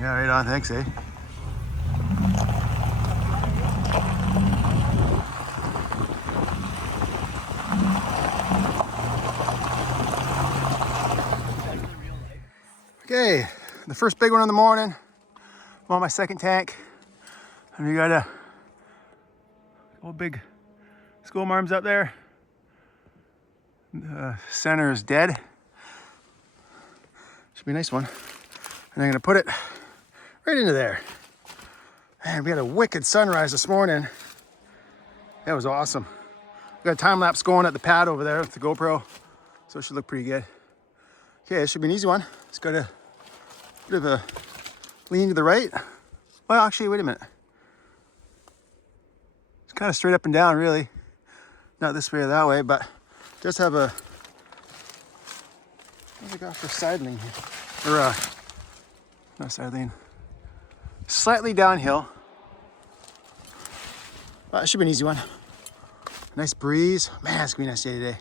Yeah, right on. Thanks, eh? Okay, the first big one in the morning. I'm on my second tank. And we got a old big school marms up there. The center is dead. Should be a nice one. And I'm gonna put it right into there. Man, we had a wicked sunrise this morning. That was awesome. We got a time lapse going at the pad over there with the GoPro, so it should look pretty good. Okay, this should be an easy one. It's got a bit of a lean to the right. Well, actually, wait a minute. It's kind of straight up and down, really. Not this way or that way, but it does have a, what do I got for side lean here? Or not side lean. Slightly downhill. It should be an easy one. Nice breeze. Man, it's gonna be a nice day today.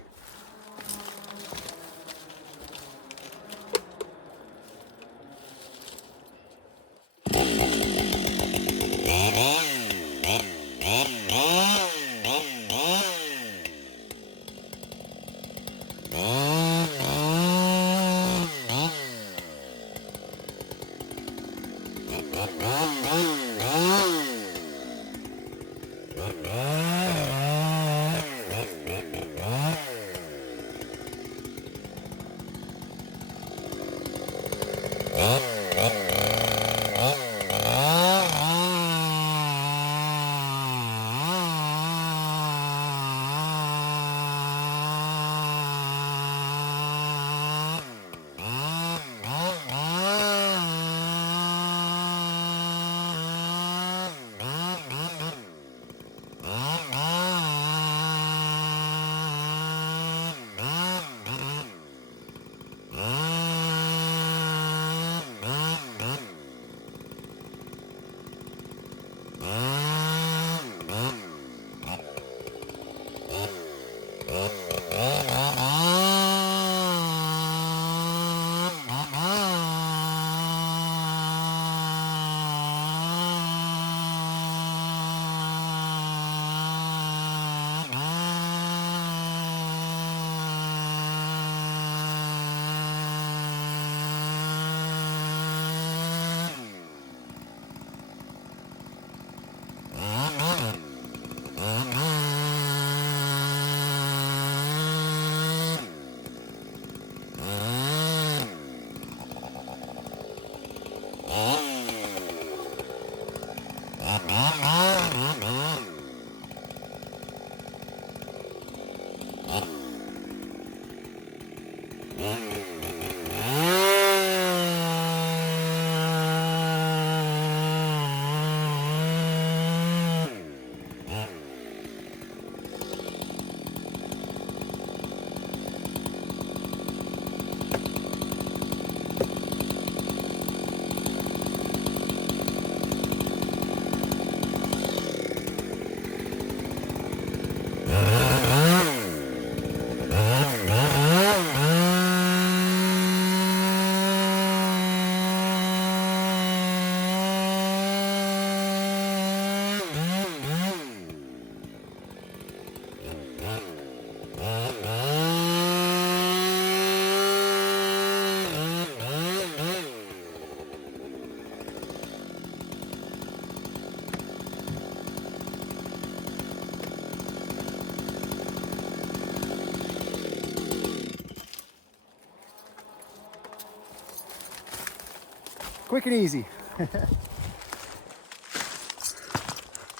Quick and easy.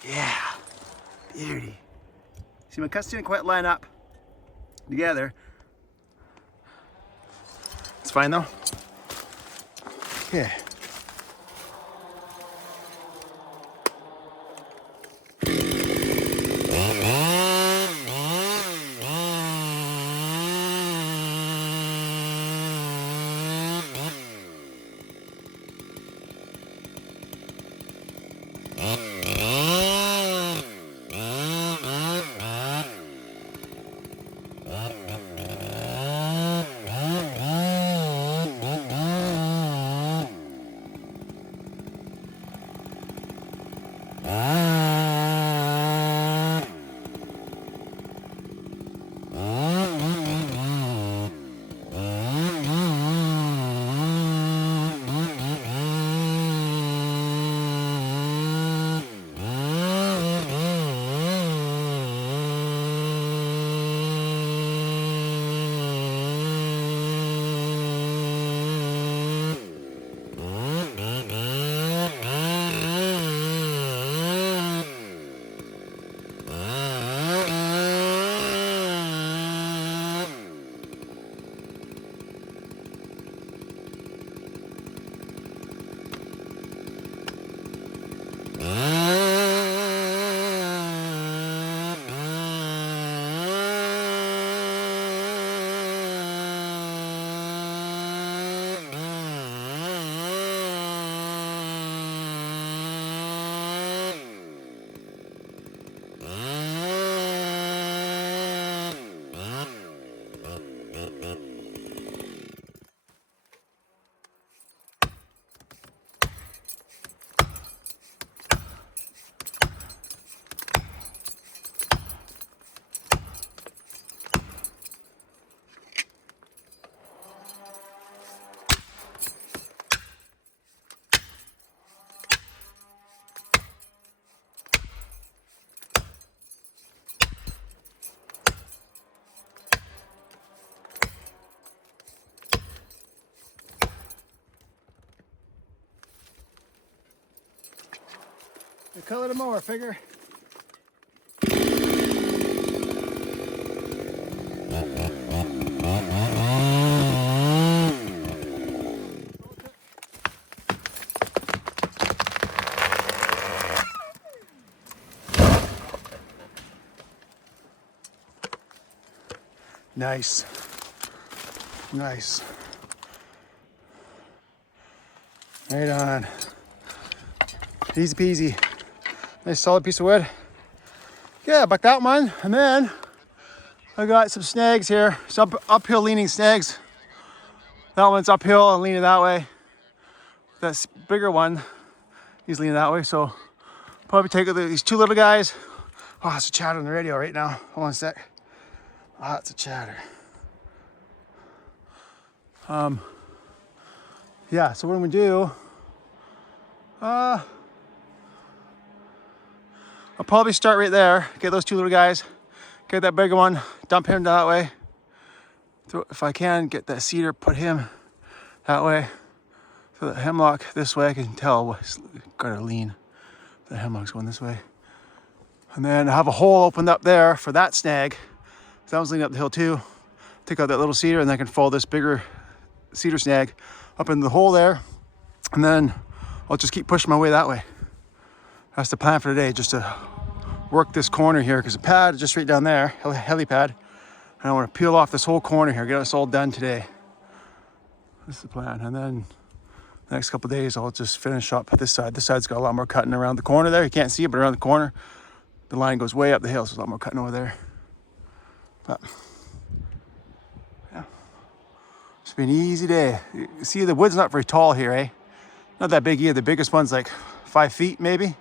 Yeah, beauty. See, my cuts didn't quite line up together. It's fine though. Yeah. I colored them more, figure. Nice. Nice. Right on. Easy peasy. Nice solid piece of wood. Yeah, buck that one. And then I got some snags here. Some uphill leaning snags. That one's uphill and leaning that way. That bigger one, he's leaning that way. So probably take these two little guys. Oh, it's a chatter on the radio right now. Hold on a sec. Oh, it's a chatter. Yeah, so what I'm gonna do, I'll probably start right there, get those two little guys, get that bigger one, dump him that way. If I can, get that cedar, put him that way. So the hemlock this way, I can tell it's gotta lean. The hemlock's going this way. And then I have a hole opened up there for that snag. So that one's leaning up the hill too. take out that little cedar, and then I can follow this bigger cedar snag up in the hole there, and then I'll just keep pushing my way that way. That's the plan for today, just to work this corner here, because the pad is just right down there, heli pad. And I want to peel off this whole corner here, get us all done today. This is the plan. And then the next couple of days, I'll just finish up this side. This side's got a lot more cutting around the corner there. You can't see it, but around the corner, the line goes way up the hill, so there's a lot more cutting over there. But yeah, it's been an easy day. You see, the wood's not very tall here, eh? Not that big either. The biggest one's like 5 feet maybe.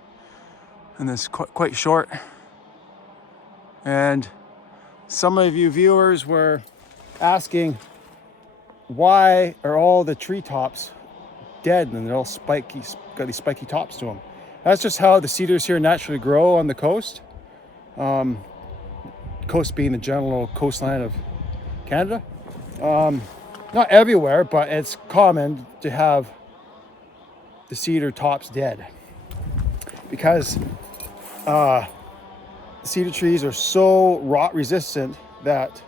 And this quite short. And some of you viewers were asking, why are all the treetops dead and they're all spiky, got these spiky tops to them? That's just how the cedars here naturally grow on the coast. Coast being the general coastline of Canada. Not everywhere, but it's common to have the cedar tops dead, because cedar trees are so rot resistant that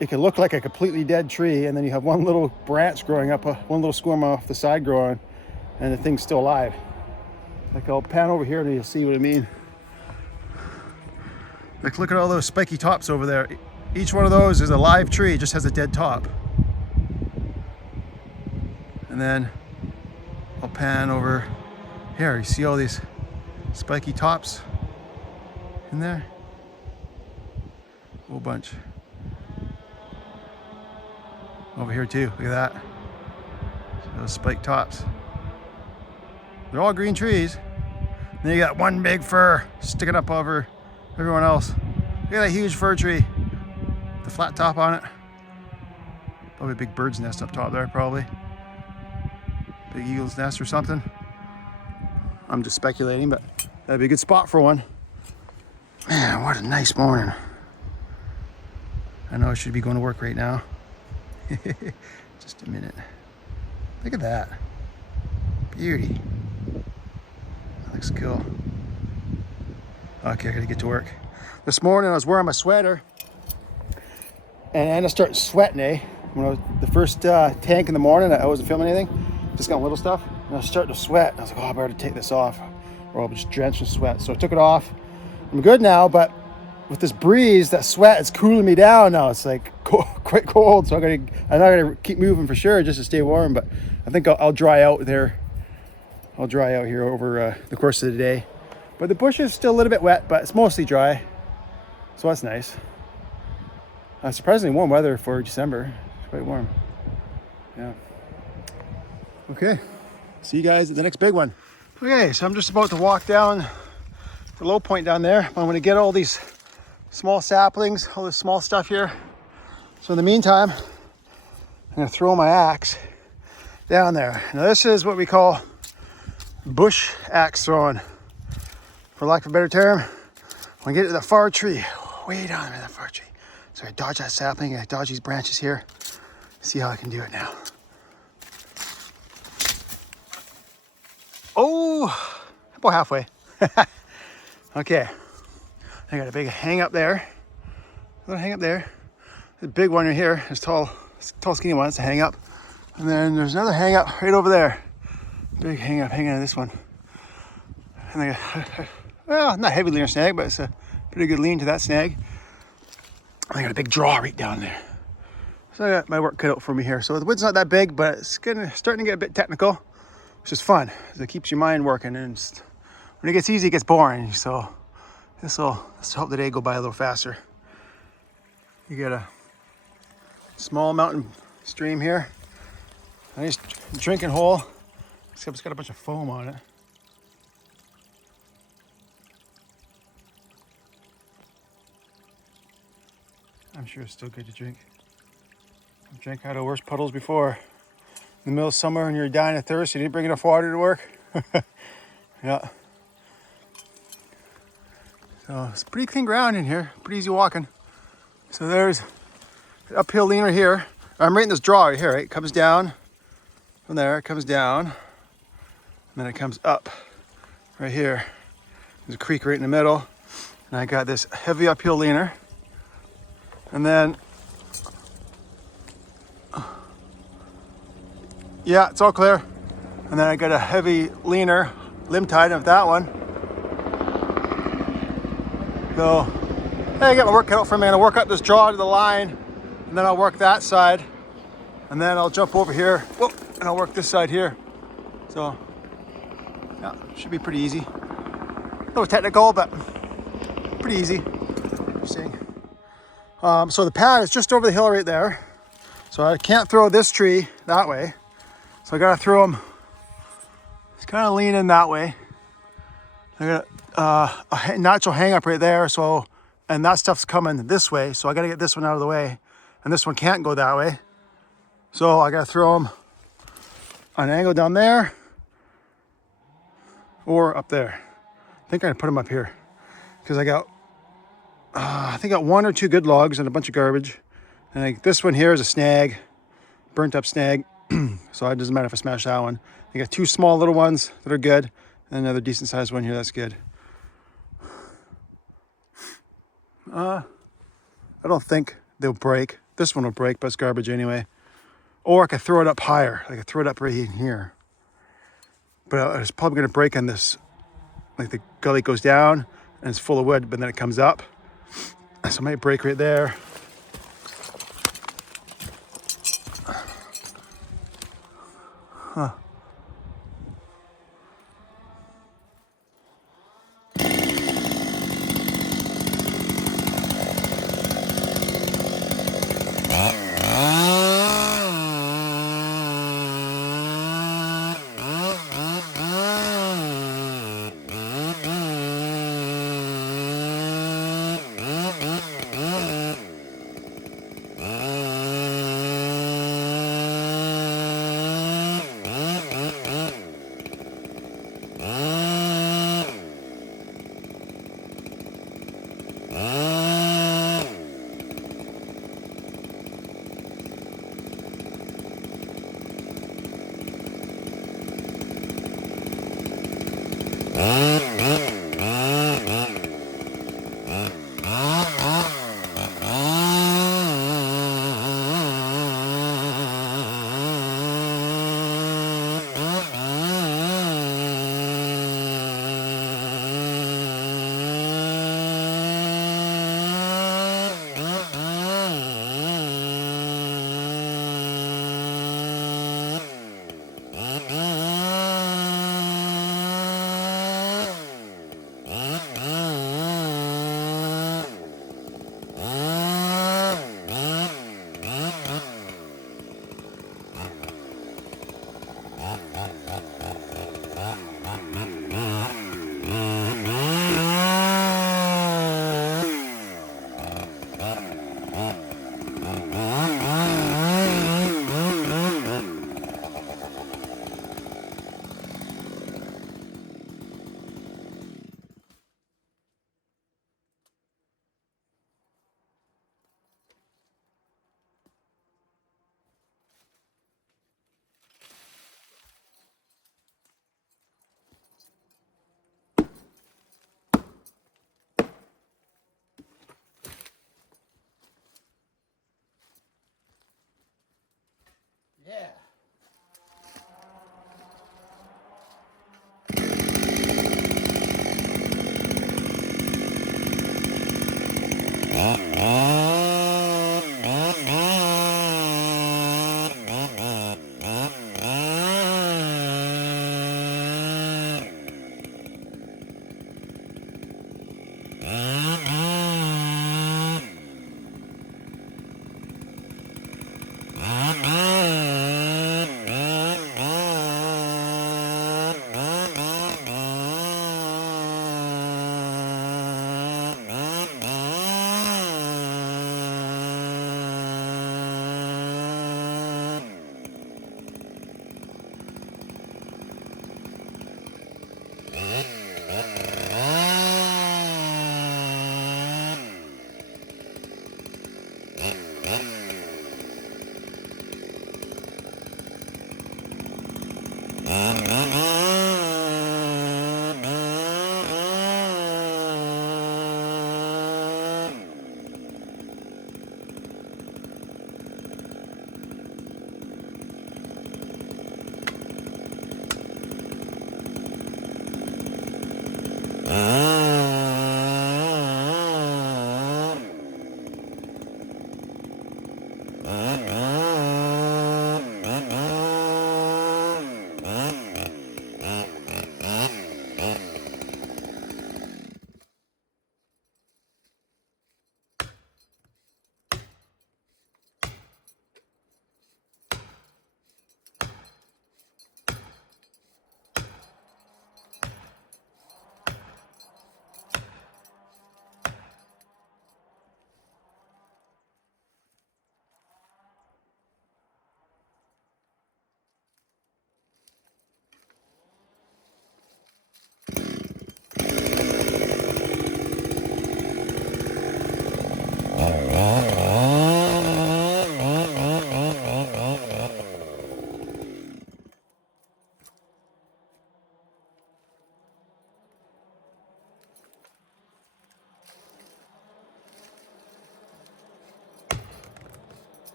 it can look like a completely dead tree, and then you have one little branch growing up, one little squirm off the side growing, and the thing's still alive. Like, I'll pan over here and you'll see what I mean. Like, look at all those spiky tops over there. Each one of those is a live tree, just has a dead top. And then I'll pan over here. You see all these spiky tops in there? A whole bunch. Over here too, look at that. So those spiked tops. They're all green trees. And then you got one big fir sticking up over everyone else. Look at that huge fir tree. The flat top on it. Probably a big bird's nest up top there, probably. Big eagle's nest or something. I'm just speculating, but that'd be a good spot for one. Man, what a nice morning. I know I should be going to work right now. Just a minute. Look at that. Beauty. That looks cool. Okay, I gotta get to work. This morning I was wearing my sweater and I started sweating, eh? When I was the first tank in the morning, I wasn't filming anything, just got little stuff, and I was starting to sweat. I was like, oh, I better take this off or I'll be just drenched in sweat. So I took it off. I'm good now, but with this breeze, that sweat is cooling me down now. It's like quite cold, so I'm not gonna keep moving for sure just to stay warm, but I think I'll dry out there. I'll dry out here over the course of the day. But the bush is still a little bit wet, but it's mostly dry, so that's nice. Surprisingly warm weather for December. It's quite warm. Yeah. Okay, see you guys at the next big one. Okay, so I'm just about to walk down the low point down there. I'm gonna get all these small saplings, all this small stuff here. So in the meantime, I'm gonna throw my axe down there. Now this is what we call bush axe throwing, for lack of a better term. I'm gonna get to the far tree, way down there, that far tree. So I dodge that sapling, I dodge these branches here. See how I can do it now. Oh, about halfway. Okay, I got a big hang up there. A little hang up there. The big one right here is tall skinny one, it's a hang up. And then there's another hang up right over there. Big hang up hanging on this one. And I got, well, not heavy leaner snag, but it's a pretty good lean to that snag. And I got a big draw right down there. So I got my work cut out for me here. So the wood's not that big, but it's starting to get a bit technical, which is fun. It keeps your mind working, and when it gets easy, it gets boring. So this will help the day go by a little faster. You got a small mountain stream here. Nice drinking hole, except it's got a bunch of foam on it. I'm sure it's still good to drink. I've drank out of worse puddles before. In the middle of summer when you're dying of thirst, you didn't bring enough water to work. Yeah. So it's pretty clean ground in here, pretty easy walking. So there's an uphill lean right here. I'm right in this draw right here, right? It comes down from there, it comes down, and then it comes up right here. There's a creek right in the middle, and I got this heavy uphill leaner. And then Yeah, it's all clear. And then I got a heavy leaner, limb tied with that one. So, hey, I got my work cut out for me. I'll work up this jaw to the line, and then I'll work that side, and then I'll jump over here, whoop, and I'll work this side here. So, yeah, should be pretty easy. A little technical, but pretty easy. Interesting. So the pad is just over the hill right there. So I can't throw this tree that way. So I gotta throw them, it's kind of leaning that way. I got a natural hang up right there. So, and that stuff's coming this way. So I gotta get this one out of the way. And this one can't go that way. So I gotta throw them on an angle down there or up there. I think I'm gonna put them up here because I got, I think I got 1 or 2 good logs and a bunch of garbage. And this one here is a snag, burnt up snag. So it doesn't matter if I smash that one. I got 2 small little ones that are good, and another decent sized one here that's good. I don't think they'll break. This one will break, but it's garbage anyway. Or I could throw it up higher. I could throw it up right in here. But it's probably gonna break on this, like the gully goes down and it's full of wood, but then it comes up. So it might break right there. Huh. Yeah.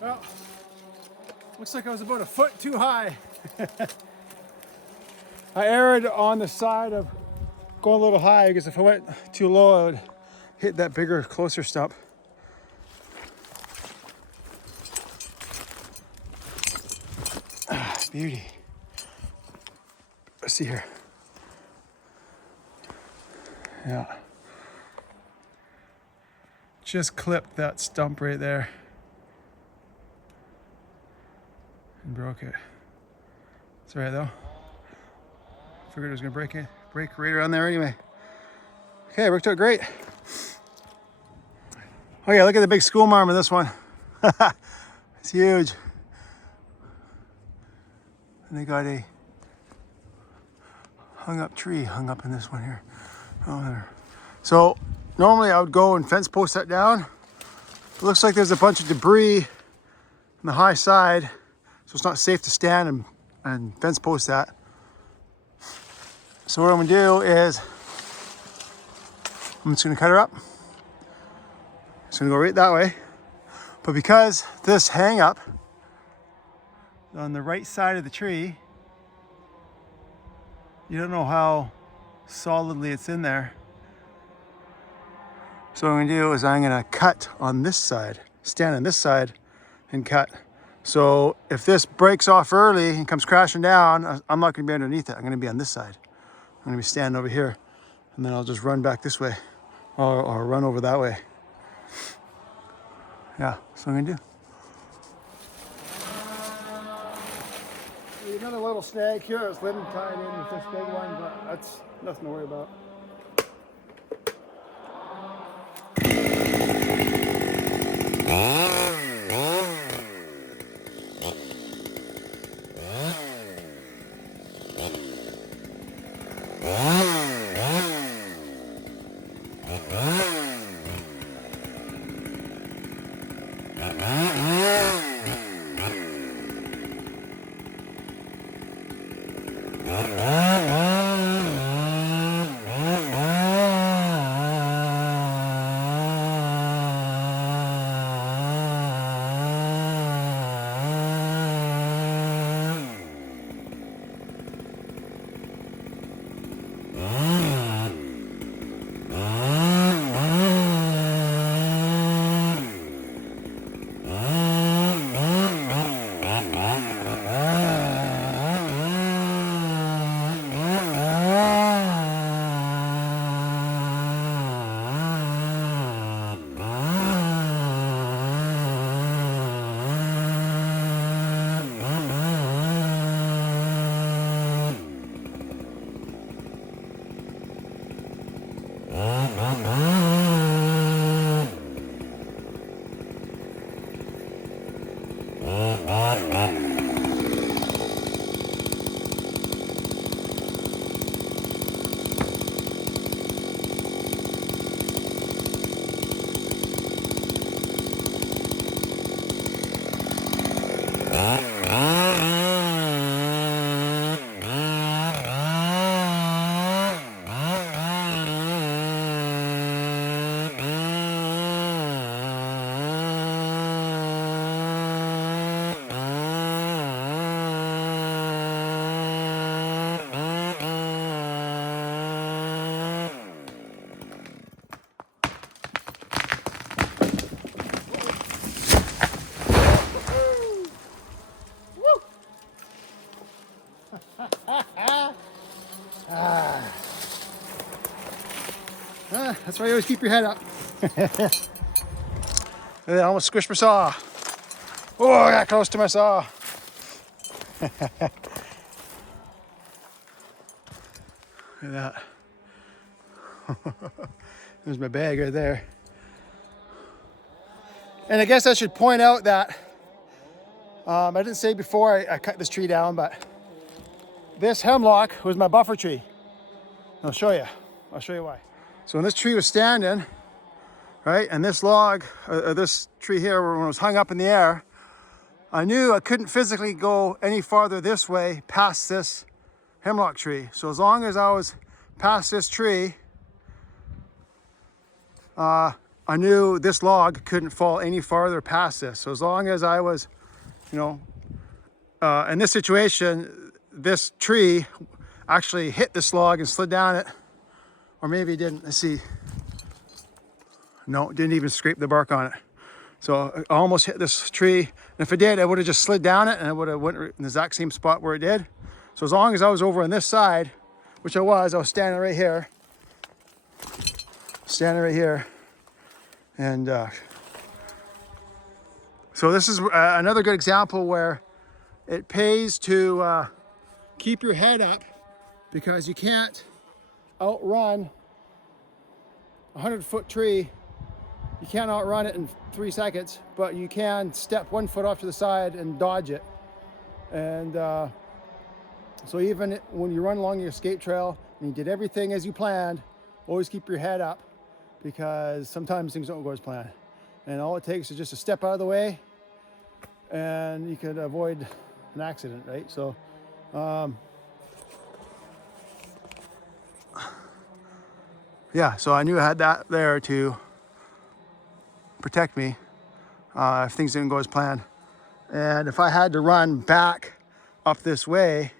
Well, looks like I was about a foot too high. I erred on the side of going a little high because if I went too low, I would hit that bigger, closer stump. Ah, beauty. Let's see here. Yeah. Just clipped that stump right there. And broke it. It's all right though. Figured it was gonna break right around there anyway. Okay, worked out great. Oh yeah, look at the big school marm in this one. It's huge. And they got a hung up in this one here. Oh, there. So normally I would go and fence post that down. It looks like there's a bunch of debris on the high side, so it's not safe to stand and fence post that. So what I'm gonna do is I'm just gonna cut her up. It's gonna go right that way. But because this hang up on the right side of the tree, you don't know how solidly it's in there. So what I'm gonna do is I'm gonna cut on this side, stand on this side and cut. So if this breaks off early and comes crashing down, I'm not gonna be underneath it. I'm gonna be on this side. I'm gonna be standing over here and then I'll just run back this way or run over that way. Yeah, that's what I'm gonna do. Another little snag here. It's letting tied in with this big one, but that's nothing to worry about. That's why you always keep your head up. And I almost squished my saw. Oh, I got close to my saw. Look at that. There's my bag right there. And I guess I should point out that I didn't say before I cut this tree down, but this hemlock was my buffer tree. I'll show you why. So when this tree was standing, right, and this log, this tree here, when it was hung up in the air, I knew I couldn't physically go any farther this way past this hemlock tree. So as long as I was past this tree, I knew this log couldn't fall any farther past this. So as long as I was, you know, in this situation, this tree actually hit this log and slid down it, or maybe it didn't. Let's see. No, it didn't even scrape the bark on it. So I almost hit this tree. And if it did, I would have just slid down it and I would have went in the exact same spot where it did. So as long as I was over on this side, which I was standing right here. And so this is another good example where it pays to keep your head up, because you can't outrun a 100-foot tree. You can't outrun it in 3 seconds, but you can step 1 foot off to the side and dodge it. And so even when you run along your escape trail and you did everything as you planned, always keep your head up, because sometimes things don't go as planned. And all it takes is just a step out of the way and you could avoid an accident, right? So, yeah, so I knew I had that there to protect me if things didn't go as planned. And if I had to run back up this way,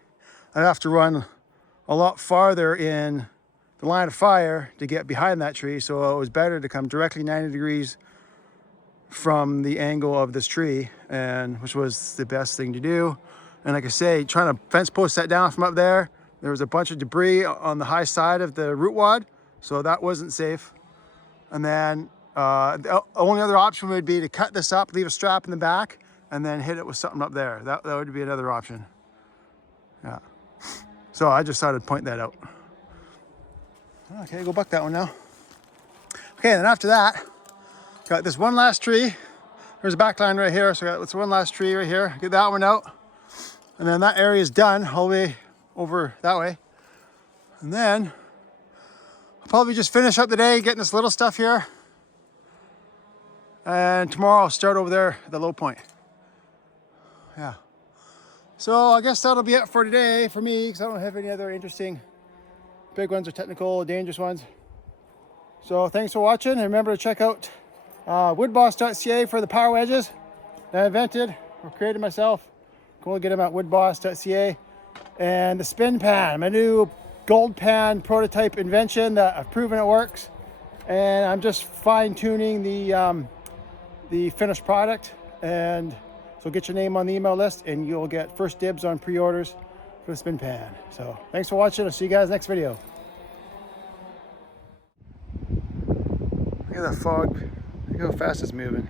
I'd have to run a lot farther in the line of fire to get behind that tree. So it was better to come directly 90 degrees from the angle of this tree, and which was the best thing to do. And like I say, trying to fence post that down from up there, there was a bunch of debris on the high side of the root wad, so that wasn't safe. And then the only other option would be to cut this up, leave a strap in the back, and then hit it with something up there. That would be another option. Yeah. So I just thought I'd point that out. Okay, go buck that one now. Okay, then after that, got this one last tree. There's a back line right here, so I got this one last tree right here. Get that one out. And then that area is done all the way over that way. And then I'll probably just finish up the day getting this little stuff here. And tomorrow I'll start over there at the low point. Yeah. So I guess that'll be it for today for me, because I don't have any other interesting big ones or technical, dangerous ones. So thanks for watching, and remember to check out woodboss.ca for the power wedges that I invented or created myself. Go and get them at woodboss.ca. And the spin pan, my new gold pan prototype invention that I've proven it works. And I'm just fine tuning the finished product. And so get your name on the email list and you'll get first dibs on pre-orders for the spin pan. So thanks for watching. I'll see you guys next video. Look at that fog. Look how fast it's moving.